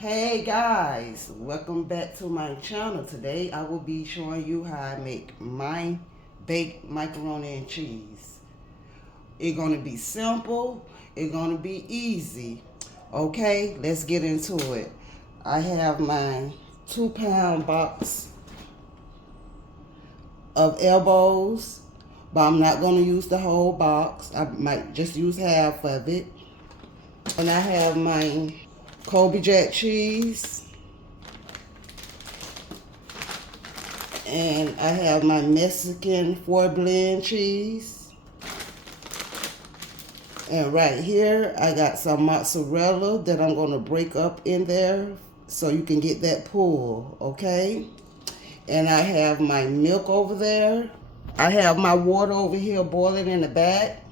Hey guys, welcome back to my channel. Today I will be showing you how I make my baked macaroni and cheese. It's gonna be simple, it's gonna be easy. Okay, let's get into it. I have my 2-pound box of elbows, but I'm not gonna use the whole box. I might just use half of it. And I have my Colby Jack cheese. And I have my Mexican 4-blend cheese. And right here, I got some mozzarella that I'm going to break up in there so you can get that pull, okay? And I have my milk over there. I have my water over here boiling in the back.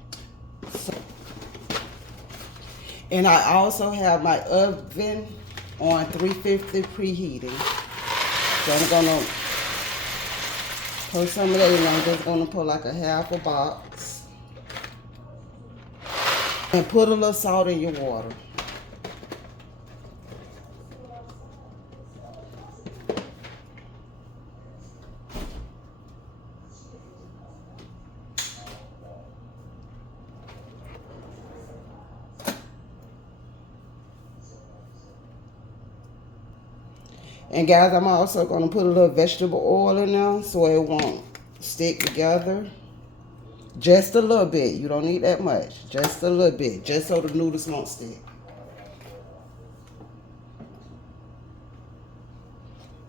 And I also have my oven on 350 preheating. So I'm going to put some of that in. I'm just going to put like a half a box. And put a little salt in your water. And guys, I'm also going to put a little vegetable oil in there so it won't stick together. Just a little bit. You don't need that much. Just a little bit. Just so the noodles won't stick.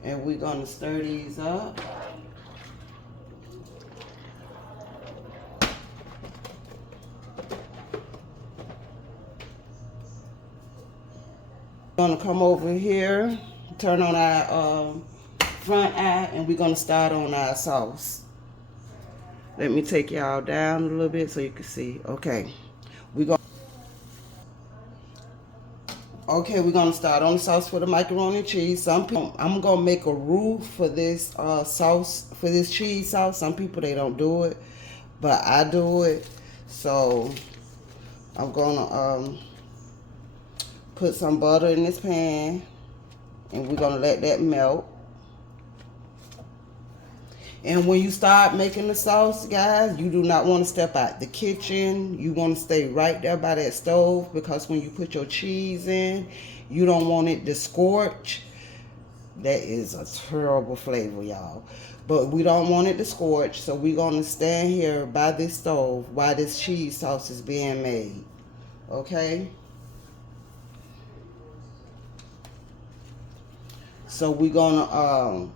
And we're going to stir these up. We're going to come over here, turn on our front eye, and we're going to start on our sauce. Let me take y'all down a little bit so you can see. Okay. We're going to start on the sauce for the macaroni and cheese. Some people, I'm going to make a roux for this sauce, for this cheese sauce. Some people, they don't do it, but I do it. So I'm going to put some butter in this pan, and we're going to let that melt. And when you start making the sauce, guys, you do not want to step out the kitchen. You want to stay right there by that stove, because when you put your cheese in, you don't want it to scorch. That is a terrible flavor, y'all. But we don't want it to scorch, so we're going to stand here by this stove while this cheese sauce is being made. Okay? So we're going to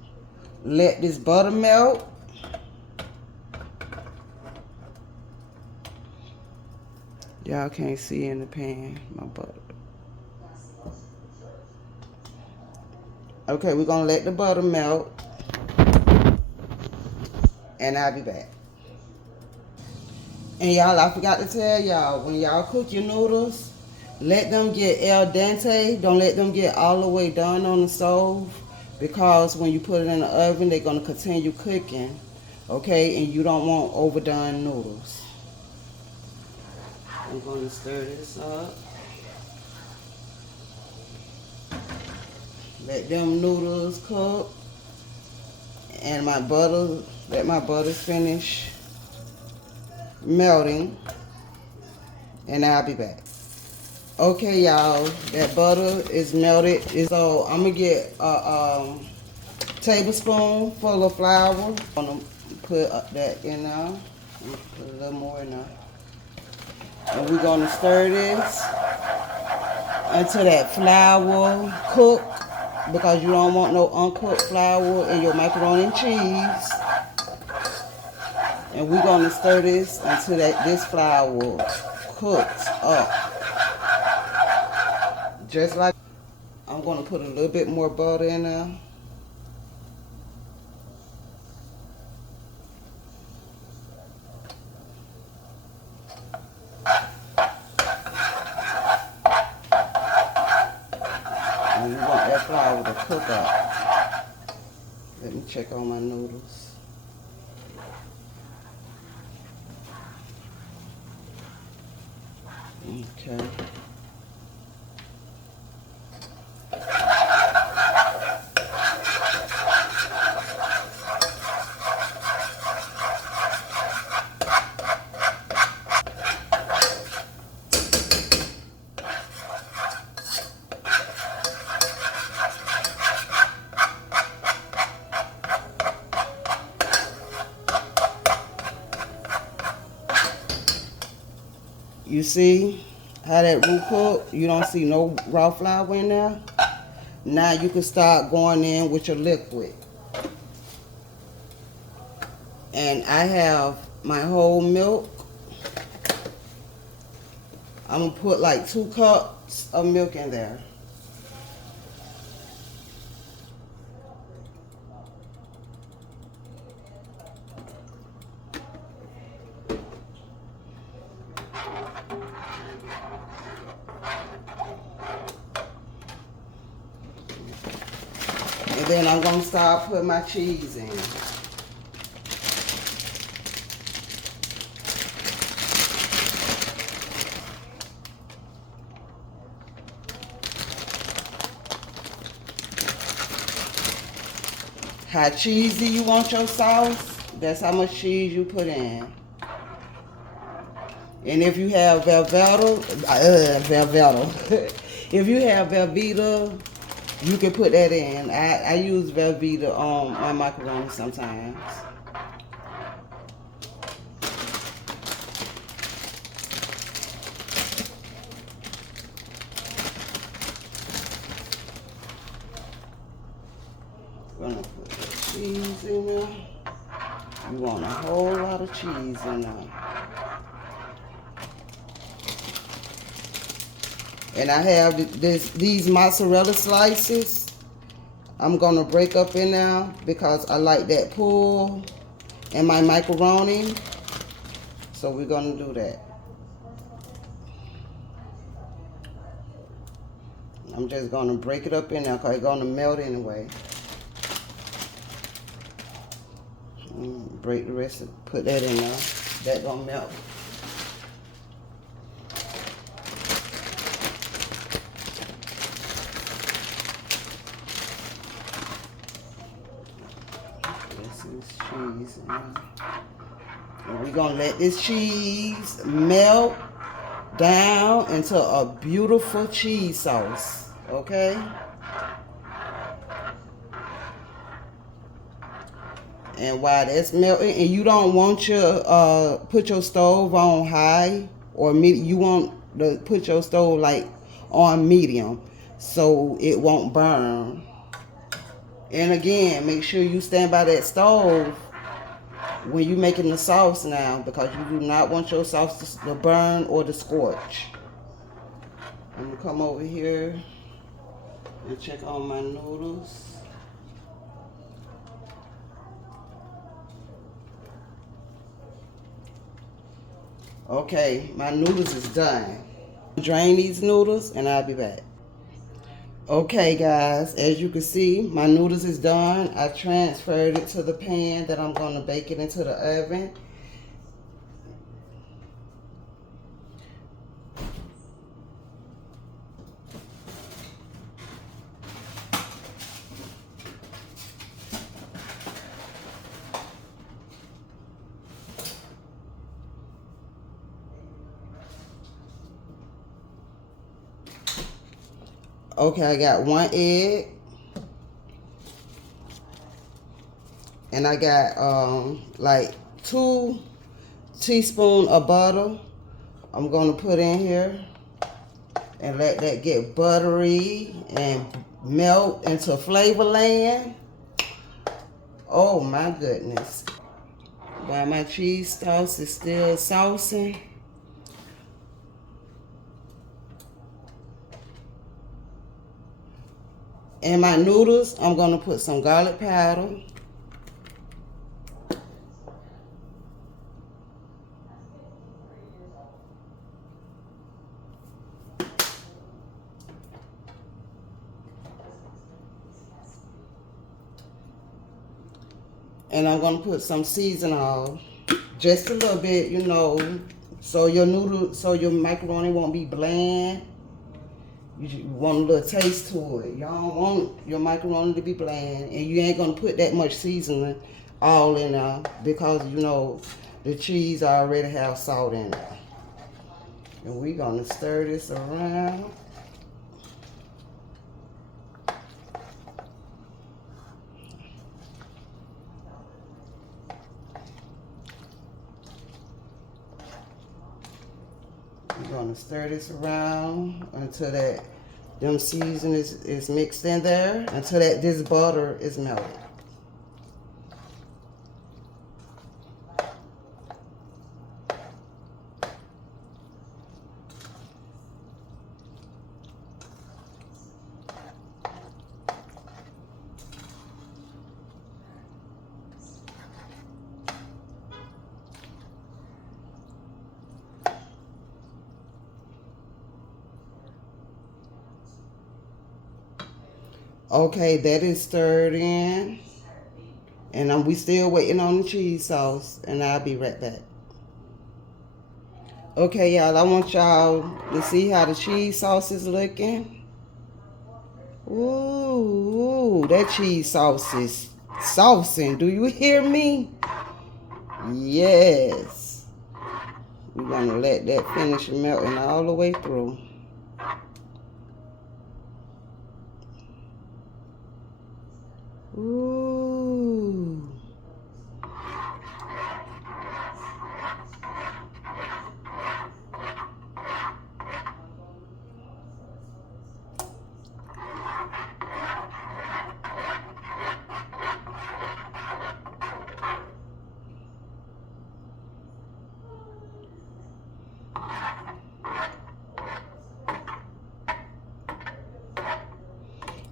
let this butter melt. Y'all can't see in the pan my butter. Okay, we're gonna let the butter melt, and I'll be back. And y'all, I forgot to tell y'all, when y'all cook your noodles, let them get al dente. Don't let them get all the way done on the stove, because when you put it in the oven, they're gonna continue cooking. Okay, and you don't want overdone noodles. I'm gonna stir this up. Let them noodles cook, and let my butter finish melting, and I'll be back. Okay, y'all, that butter is melted. So I'm gonna get a tablespoon full of flour. I'm gonna put that in there. Put a little more in there. And we're gonna stir this until that flour cook, because you don't want no uncooked flour in your macaroni and cheese. And we're gonna stir this until this flour cooks up. Just like, I'm gonna put a little bit more butter in there. And you want that flour to cook up. Let me check on my noodles. Okay. You see how that roux cooked? You don't see no raw flour in there? Now you can start going in with your liquid. And I have my whole milk. I'm going to put like 2 cups of milk in there. And then I'm going to start putting my cheese in. How cheesy you want your sauce, that's how much cheese you put in. And if you have Velveeta, if you have Velveeta, you can put that in. I use Velveeta on my macaroni sometimes. Gonna put the cheese in there. You want a whole lot of cheese in there. And I have these mozzarella slices. I'm gonna break up in there because I like that pull in my macaroni. So we're gonna do that. I'm just gonna break it up in there because it's gonna melt anyway. Break the rest and put that in there. That gonna melt. This is cheese in there. And we're gonna let this cheese melt down into a beautiful cheese sauce. Okay? And while that's melting, and you don't want your put your stove on high or medium. You want to put your stove like on medium so it won't burn. And again, make sure you stand by that stove when you're making the sauce now, because you do not want your sauce to burn or to scorch. I'm gonna come over here and check on my noodles. Okay, my noodles is done. Drain these noodles and I'll be back. Okay guys, as you can see, my noodles is done. I transferred it to the pan that I'm going to bake it into the oven. Okay, I got 1 egg. And I got like 2 teaspoons of butter. I'm going to put in here and let that get buttery and melt into flavor land. Oh my goodness. While my cheese sauce is still saucing, in my noodles, I'm going to put some garlic powder. And I'm going to put some seasoning, just a little bit, you know, so your macaroni won't be bland. You want a little taste to it. Y'all don't want your macaroni to be bland, and you ain't gonna put that much seasoning all in there because you know the cheese already have salt in there. And we're gonna stir this around. gonna stir this around until that them season is mixed in there, until that this butter is melted. Okay, that is stirred in. And we still waiting on the cheese sauce. And I'll be right back. Okay, y'all, I want y'all to see how the cheese sauce is looking. Ooh, that cheese sauce is saucing. Do you hear me? Yes. We're going to let that finish melting all the way through. Ooh.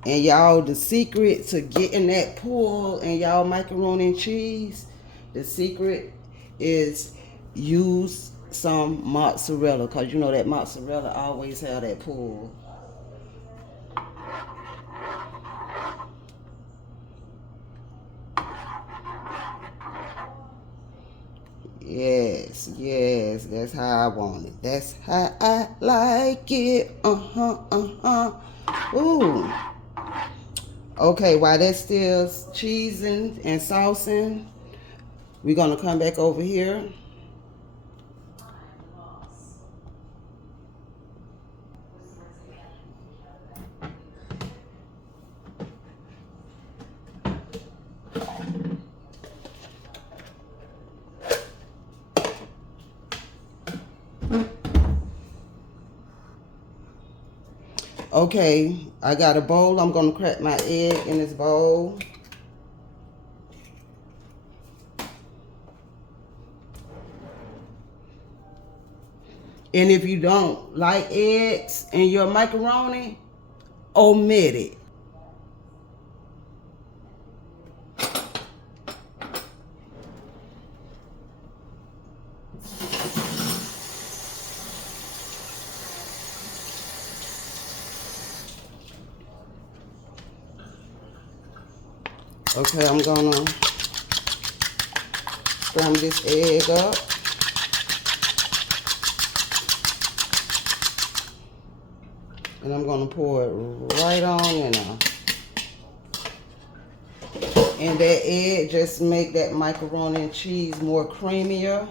And y'all, the secret to getting that pull in y'all macaroni and cheese, the secret is use some mozzarella, because you know that mozzarella always have that pull. Yes, yes, that's how I want it. That's how I like it. Ooh. Okay, while that's still cheesing and saucing, we're gonna come back over here. Okay, I got a bowl. I'm gonna crack my egg in this bowl. And if you don't like eggs in your macaroni, omit it. Okay, I'm gonna scramble this egg up. And I'm gonna pour it right on in there. And that egg just make that macaroni and cheese more creamier.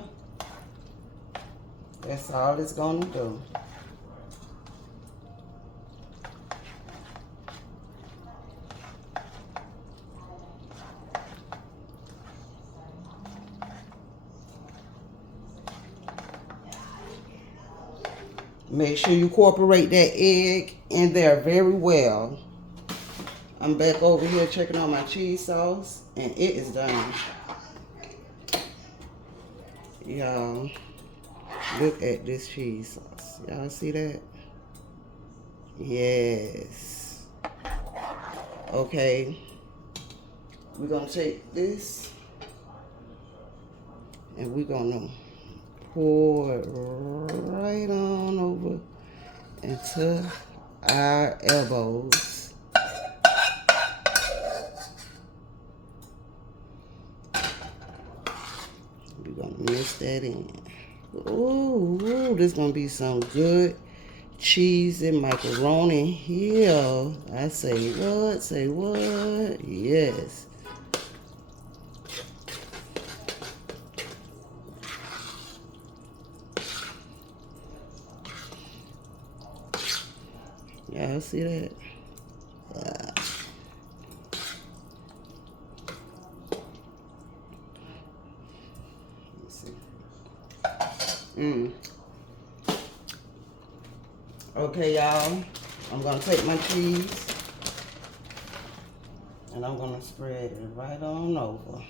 That's all it's gonna do. Make sure you incorporate that egg in there very well. I'm back over here checking on my cheese sauce, and it is done. Y'all, look at this cheese sauce. Y'all see that? Yes. Okay. We're going to take this, and we're going to pour it right on over into our elbows. We're going to mix that in. Ooh, this is going to be some good cheese and macaroni here. I say what? Say what? Yes. Y'all see that? Let's see. Okay, y'all. I'm gonna take my cheese and I'm gonna spread it right on over.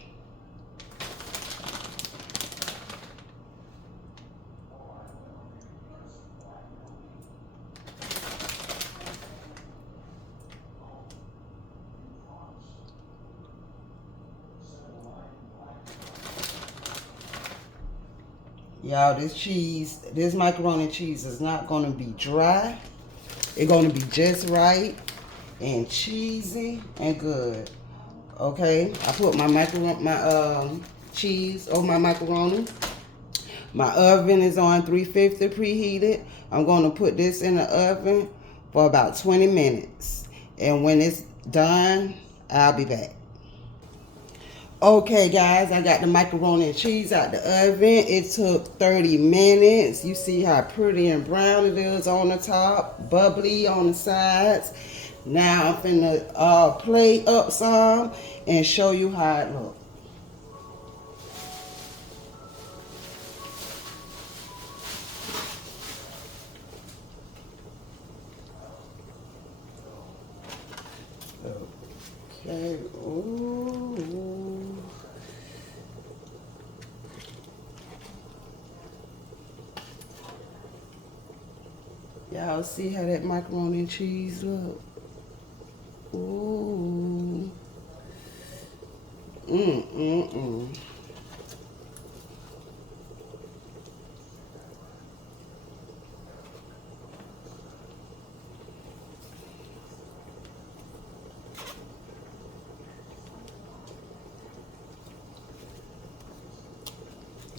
Y'all, this macaroni and cheese is not gonna be dry. It's gonna be just right and cheesy and good. Okay, I put my cheese over my macaroni. My oven is on 350 preheated. I'm gonna put this in the oven for about 20 minutes. And when it's done, I'll be back. Okay, guys, I got the macaroni and cheese out the oven. It took 30 minutes. You see how pretty and brown it is on the top, bubbly on the sides. Now I'm finna plate up some and show you how it looks. Okay, ooh. Y'all see how that macaroni and cheese look? Ooh. Mm-mm-mm.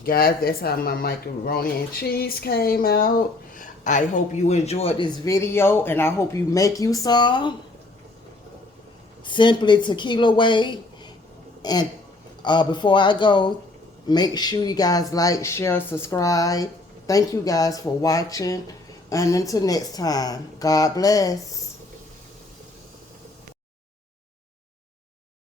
Guys, that's how my macaroni and cheese came out. I hope you enjoyed this video, and I hope you make you some. Simply-Tikela way. And before I go, make sure you guys like, share, subscribe. Thank you guys for watching. And until next time, God bless.